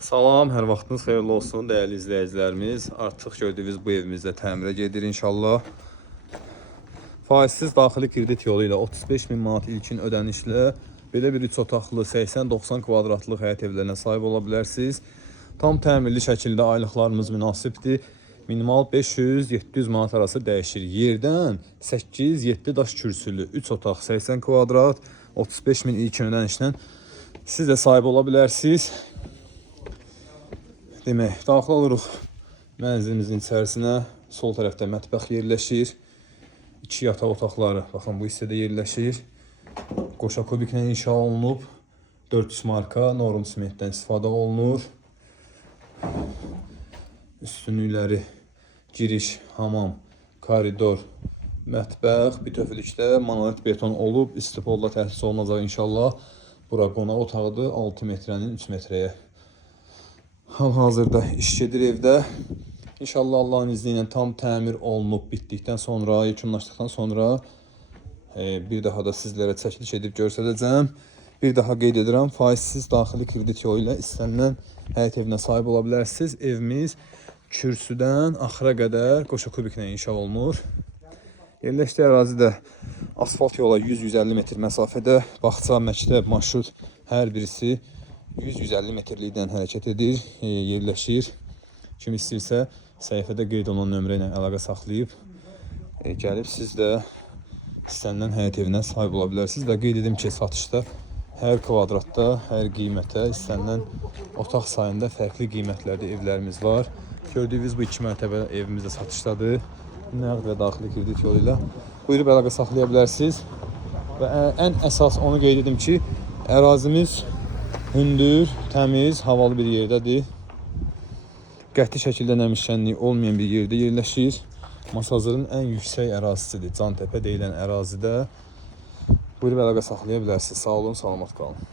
Salam, hər vaxtınız xeyirli olsun dəyərli izləyicilərimiz. Artıq gördüyünüz bu evimizdə təmirə gedir inşallah. Faizsiz daxili kredit yolu ilə 35.000 manat ilkin ödənişlə belə bir 3 otaqlı 80-90 kvadratlıq həyət evlərinə sahib ola bilərsiniz. Tam təmirli şəkildə aylıqlarımız münasibdir. Minimal 500-700 manat arası dəyişir. Yerdən 8-7 daş kürsülü 3 otaq 80 kvadrat 35.000 ilkin ödənişlə siz də sahib ola bilərsiniz. Demək, daxil oluruq mənzilimizin içərisinə. Sol tərəfdə mətbəx yerləşir. 2 yataq otaqları, baxın bu hissədə yerləşir. Qoşa kubiklə inşa olunub. 400 marka norm simentdən istifadə olunur. Üstünlükləri giriş, hamam, koridor, mətbəx, bütövlükdə monolit beton olub. İstipolla təsis olunacaq inşallah. Bura qonaq otağıdır, 6 metrənin 3 metrəyə. Hal-hazırda iş gedir evdə. İnşallah Allah'ın izni ilə tam təmir olunub bitdikdən sonra, yekunlaşdıqdan sonra bir daha da sizlərə çəkiliş edib göstərəcəm. Bir daha qeyd edirəm, faizsiz daxili kredit yolu ilə istənilən həyət evinə sahib ola bilərsiniz. Evimiz kürsüdən axıra qədər qoşa kubiklə inşa olunur. Yerləşdiyi ərazidə asfalt yola 100-150 metr məsafədə, bağça, məktəb, marşrut hər birisi 100-150 metrlikdən hərəkət edir, yerləşir. Kim istəyirsə, səhifədə qeyd olunan nömrə ilə əlaqə saxlayıb, gəlib siz də istənilən həyət evinə sahib ola bilərsiniz. Və qeyd edim ki, satışda hər kvadratda, hər qiymətə, istənilən otaq sayında fərqli qiymətlərdə evlərimiz var. Gördüyünüz bu 2 mərtəbə evimiz də satışdadır. Nəqd və daxili kredit yolu ilə buyurub əlaqə saxlaya bilərsiniz. Və ən əsas onu qeyd edim ki, ərazimiz hündür, təmiz, havalı bir yerdədir. Qəti şəkildə nəmişkənliyi olmayan bir yerdə yerləşir. Masazırın ən yüksək ərazisidir. Cantəpə deyilən ərazidə buyurub əlaqə saxlaya bilərsiniz. Sağ olun, salamat qalın.